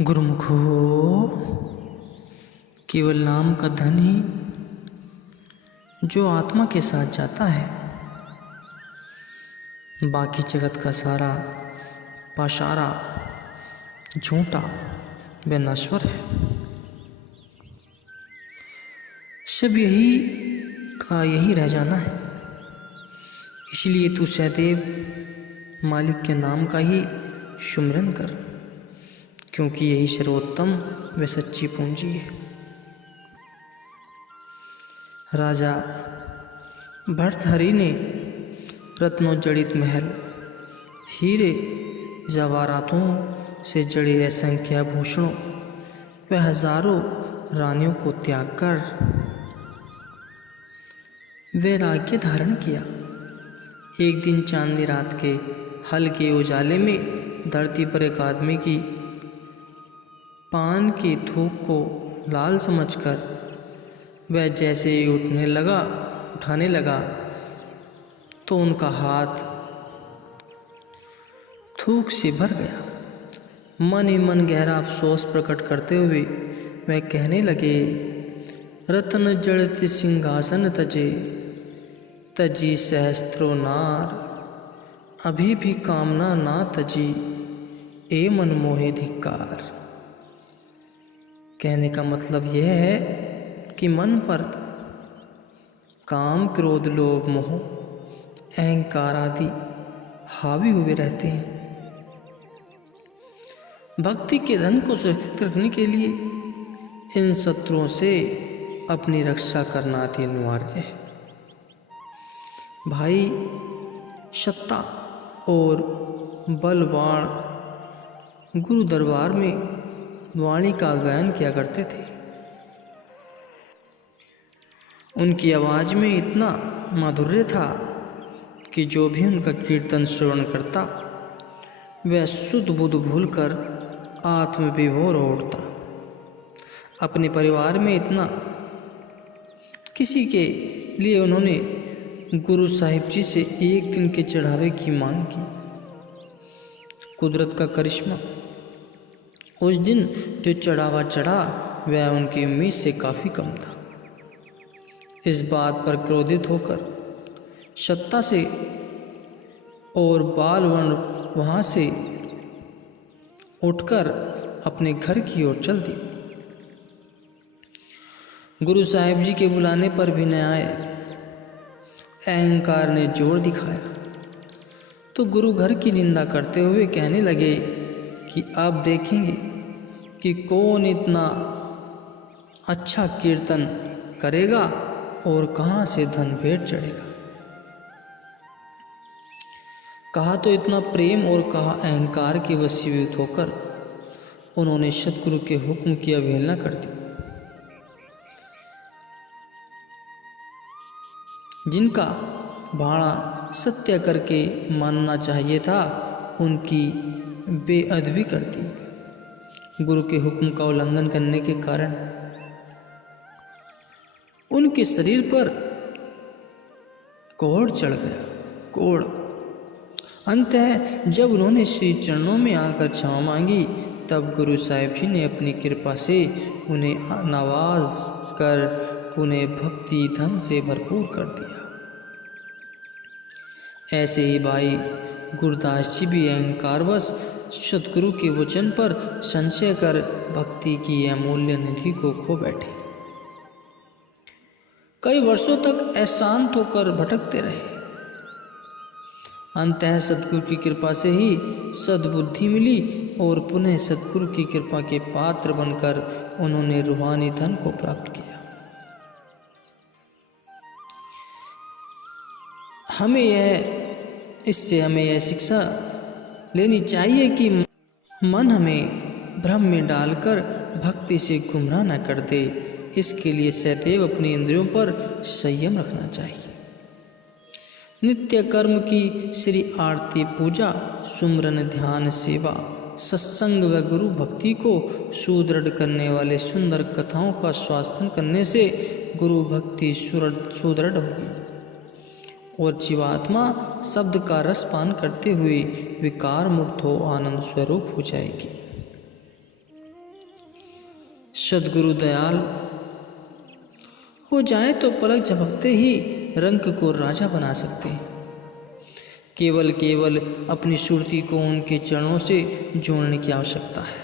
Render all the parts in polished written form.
गुरुमुख हो केवल नाम का धन ही जो आत्मा के साथ जाता है, बाकी जगत का सारा पाशारा झूठा व नश्वर है। सब यही का यही रह जाना है। इसलिए तू सदैव मालिक के नाम का ही सुमिरन कर, क्योंकि यही सर्वोत्तम व सच्ची पूंजी है। राजा भर्तहरि ने रत्नों जड़ित महल, हीरे जवाहरातों से जड़े असंख्य भूषणों व हजारों रानियों को त्याग कर वैराग्य धारण किया। एक दिन चांदनी रात के हल्के उजाले में धरती पर एक आदमी की पान की थूक को लाल समझकर वह जैसे ही उठाने लगा तो उनका हाथ थूक से भर गया। मन ही मन गहरा अफसोस प्रकट करते हुए वह कहने लगे, रत्न जड़ति सिंहासन तजे, तजी सहस्त्रो नार, अभी भी कामना ना तजी, ए मन मोहे धिक्कार। कहने का मतलब यह है कि मन पर काम, क्रोध, लोभ, मोह, अहंकार आदि हावी हुए रहते हैं। भक्ति के धन को सुरक्षित रखने के लिए इन शत्रुओं से अपनी रक्षा करना अति अनिवार्य है। भाई सत्ता और बलवान गुरु दरबार में वाणी का गायन किया करते थे। उनकी आवाज में इतना माधुर्य था कि जो भी उनका कीर्तन श्रवण करता वह शुद्ध बुद्ध भूलकर आत्मविभोर हो उठता। अपने परिवार में इतना किसी के लिए उन्होंने गुरु साहिब जी से एक दिन के चढ़ावे की मांग की। कुदरत का करिश्मा, उस दिन जो चढ़ावा चढ़ा वह उनकी उम्मीद से काफ़ी कम था। इस बात पर क्रोधित होकर सत्ता से और बालवर्ण वहाँ से उठकर अपने घर की ओर चल दी। गुरु साहिब जी के बुलाने पर भी न आए। अहंकार ने जोर दिखाया तो गुरु घर की निंदा करते हुए कहने लगे कि अब देखेंगे कि कौन इतना अच्छा कीर्तन करेगा और कहाँ से धन भेंट चढ़ेगा। कहा तो इतना प्रेम और कहा अहंकार के वशीभूत होकर उन्होंने सतगुरु के हुक्म की अवहेलना कर दी। जिनका भाड़ा सत्य करके मानना चाहिए था उनकी बेअदबी कर दी। गुरु के हुक्म का उल्लंघन करने के कारण उनके शरीर पर कोढ़ चढ़ गया। कोढ़ अंततः जब उन्होंने श्री चरणों में आकर क्षमा मांगी तब गुरु साहिब जी ने अपनी कृपा से उन्हें नवाज कर उन्हें भक्ति धन से भरपूर कर दिया। ऐसे ही भाई गुरदास जी भी अहंकारवश सतगुरु के वचन पर संशय कर भक्ति की अमूल्य निधि को खो बैठे। कई वर्षों तक अशांत होकर भटकते रहे। अंततः सतगुरु की कृपा से ही सद्बुद्धि मिली और पुनः सतगुरु की कृपा के पात्र बनकर उन्होंने रूहानी धन को प्राप्त किया। इससे हमें यह शिक्षा लेनी चाहिए कि मन हमें भ्रम में डालकर भक्ति से गुमराह न कर दे। इसके लिए सदैव अपनी इंद्रियों पर संयम रखना चाहिए। नित्य कर्म की श्री आरती, पूजा, सुमरन, ध्यान, सेवा, सत्संग व गुरु भक्ति को सुदृढ़ करने वाले सुंदर कथाओं का स्वास्थ्य करने से गुरु भक्ति सुदृढ़ होगी और जीवात्मा शब्द का रस पान करते हुए विकार मुक्त हो आनंद स्वरूप हो जाएगी। सद्गुरु दयाल हो जाए तो पलक झपकते ही रंक को राजा बना सकते हैं। केवल अपनी सुरती को उनके चरणों से जोड़ने की आवश्यकता है।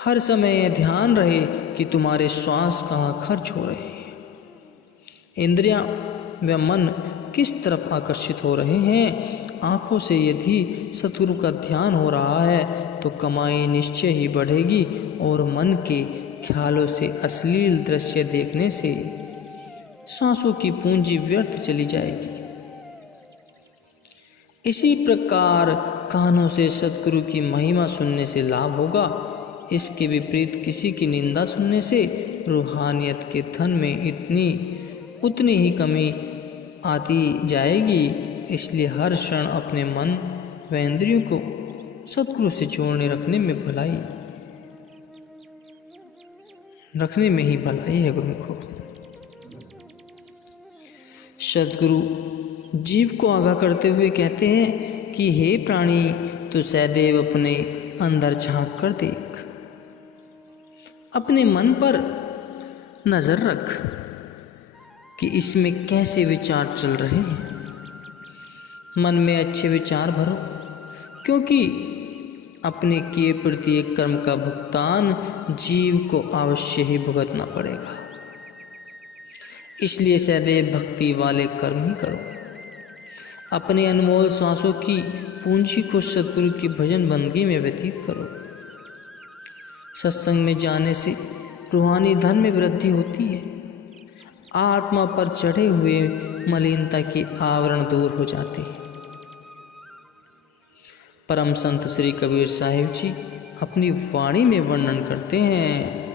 हर समय यह ध्यान रहे कि तुम्हारे श्वास कहाँ खर्च हो रहे हैं, इंद्रियां व मन किस तरफ आकर्षित हो रहे हैं। आँखों से यदि सतगुरु का ध्यान हो रहा है तो कमाई निश्चय ही बढ़ेगी और मन के ख्यालों से अश्लील दृश्य देखने से सांसों की पूंजी व्यर्थ चली जाएगी। इसी प्रकार कानों से सतगुरु की महिमा सुनने से लाभ होगा। इसके विपरीत किसी की निंदा सुनने से रूहानियत के धन में उतनी ही कमी आती जाएगी। इसलिए हर क्षण अपने मन व इंद्रियों को सतगुरु से जोड़ने रखने में ही भलाई है गुरुमुखो। सतगुरु जीव को आगाह करते हुए कहते हैं कि हे प्राणी, तू सदैव अपने अंदर झांक कर देख, अपने मन पर नजर रख कि इसमें कैसे विचार चल रहे हैं। मन में अच्छे विचार भरो, क्योंकि अपने किए प्रत्येक कर्म का भुगतान जीव को अवश्य ही भुगतना पड़ेगा। इसलिए सदैव भक्ति वाले कर्म ही करो। अपने अनमोल सांसों की पूंजी को सतगुरु की भजन बंदगी में व्यतीत करो। सत्संग में जाने से रूहानी धन में वृद्धि होती है। आत्मा पर चढ़े हुए मलिनता के आवरण दूर हो जाते हैं। परम संत श्री कबीर साहिब जी अपनी वाणी में वर्णन करते हैं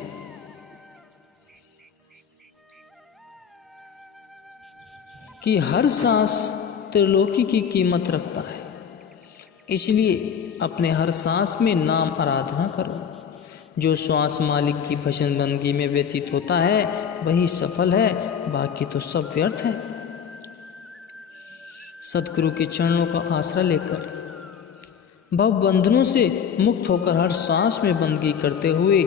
कि हर सांस त्रिलोकी की कीमत रखता है। इसलिए अपने हर सांस में नाम आराधना करो। जो श्वास मालिक की भजन बंदगी में व्यतीत होता है वही सफल है, बाकी तो सब व्यर्थ है। सतगुरु के चरणों का आसरा लेकर भव बंधनों से मुक्त होकर हर सांस में बंदगी करते हुए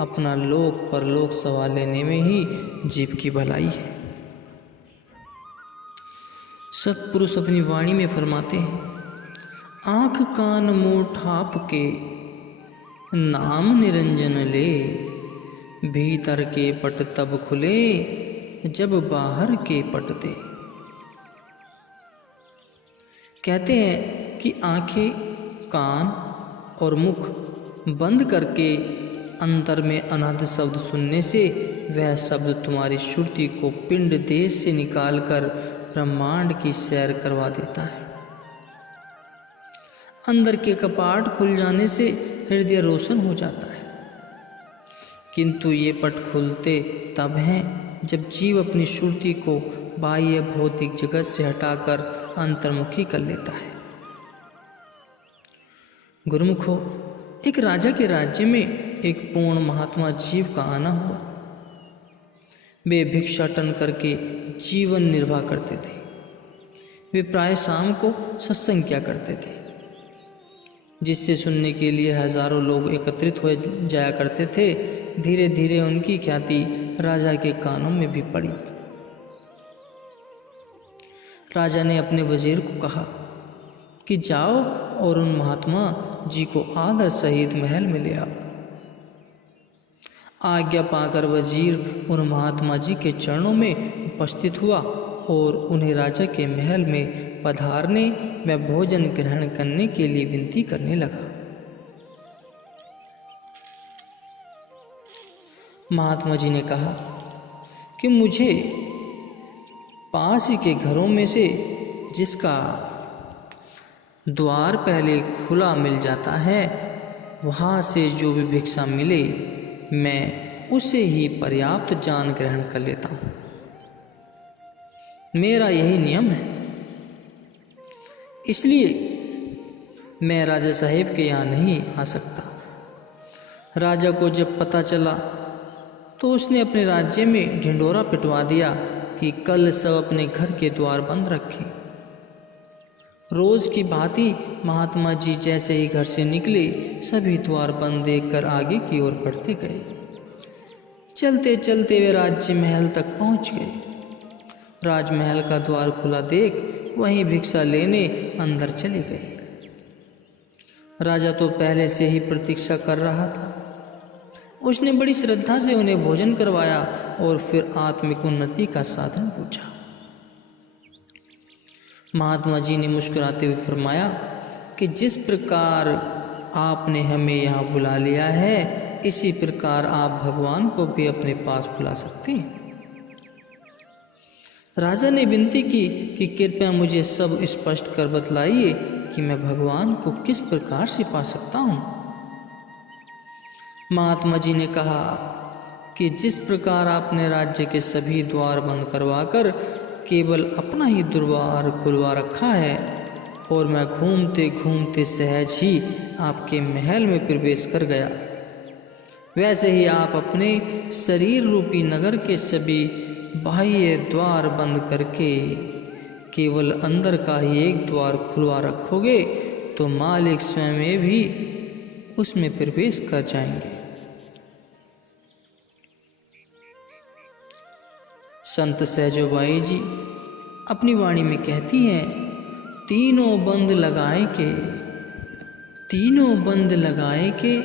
अपना लोक परलोक सवार लेने में ही जीव की भलाई है। सतपुरुष अपनी वाणी में फरमाते हैं, आँख कान मुँह ठाप के नाम निरंजन ले, भीतर के पट तब खुले जब बाहर के पट दे। कहते हैं कि आंखें, कान और मुख बंद करके अंतर में अनाद शब्द सुनने से वह शब्द तुम्हारी श्रुति को पिंड देश से निकालकर ब्रह्मांड की सैर करवा देता है। अंदर के कपाट खुल जाने से हृदय रोशन हो जाता है, किंतु ये पट खुलते तब हैं जब जीव अपनी श्रुति को बाह्य भौतिक जगत से हटाकर अंतर्मुखी कर लेता है। गुरुमुखो, एक राजा के राज्य में एक पूर्ण महात्मा जीव का आना हुआ। वे भिक्षाटन करके जीवन निर्वाह करते थे। वे प्राय शाम को सत्संग किया करते थे, जिससे सुनने के लिए हजारों लोग एकत्रित हो जाया करते थे। धीरे धीरे उनकी ख्याति राजा के कानों में भी पड़ी। राजा ने अपने वजीर को कहा कि जाओ और उन महात्मा जी को आदर सहित महल में ले आओ। आज्ञा पाकर वजीर उन महात्मा जी के चरणों में उपस्थित हुआ और उन्हें राजा के महल में पधारने व भोजन ग्रहण करने के लिए विनती करने लगा। महात्मा जी ने कहा कि मुझे पास ही के घरों में से जिसका द्वार पहले खुला मिल जाता है, वहाँ से जो भी भिक्षा मिले मैं उसे ही पर्याप्त जान ग्रहण कर लेता हूँ। मेरा यही नियम है। इसलिए मैं राजा साहेब के यहाँ नहीं आ सकता। राजा को जब पता चला तो उसने अपने राज्य में ढिंढोरा पिटवा दिया कि कल सब अपने घर के द्वार बंद रखें। रोज की भांति महात्मा जी जैसे ही घर से निकले, सभी द्वार बंद देखकर आगे की ओर बढ़ते गए। चलते चलते वे राज्य महल तक पहुंच गए। राजमहल का द्वार खुला देख वहीं भिक्षा लेने अंदर चले गए। राजा तो पहले से ही प्रतीक्षा कर रहा था। उसने बड़ी श्रद्धा से उन्हें भोजन करवाया और फिर आत्मिक उन्नति का साधन पूछा। महात्मा जी ने मुस्कुराते हुए फरमाया कि जिस प्रकार आपने हमें यहाँ बुला लिया है, इसी प्रकार आप भगवान को भी अपने पास बुला सकते हैं। राजा ने विनती की कि कृपया मुझे सब स्पष्ट कर बतलाइए कि मैं भगवान को किस प्रकार से पा सकता हूँ। महात्मा जी ने कहा कि जिस प्रकार आपने राज्य के सभी द्वार बंद करवाकर केवल अपना ही द्वार खुलवा रखा है और मैं घूमते घूमते सहज ही आपके महल में प्रवेश कर गया, वैसे ही आप अपने शरीर रूपी नगर के सभी बाह्य द्वार बंद करके केवल अंदर का ही एक द्वार खुलवा रखोगे तो मालिक स्वयं भी उसमें प्रवेश कर जाएंगे। संत सहजोबाई जी अपनी वाणी में कहती हैं, तीनों बंद लगाए के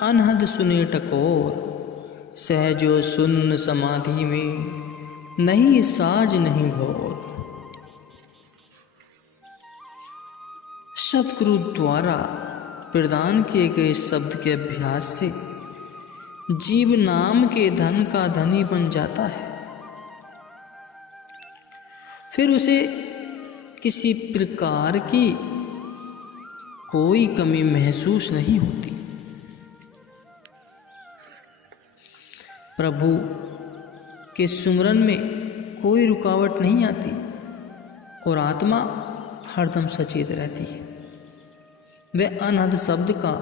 अनहद सुने टकोर, सहजो सुन्न समाधि में नहीं साज नहीं भोर। सतगुरु द्वारा प्रदान किए गए शब्द के अभ्यास से जीव नाम के धन का धनी बन जाता है, फिर उसे किसी प्रकार की कोई कमी महसूस नहीं होती। प्रभु के सुमरन में कोई रुकावट नहीं आती और आत्मा हरदम सचेत रहती है। वह अनहद शब्द का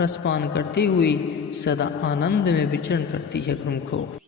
रसपान करती हुई सदा आनंद में विचरण करती है। गुरुमुखो।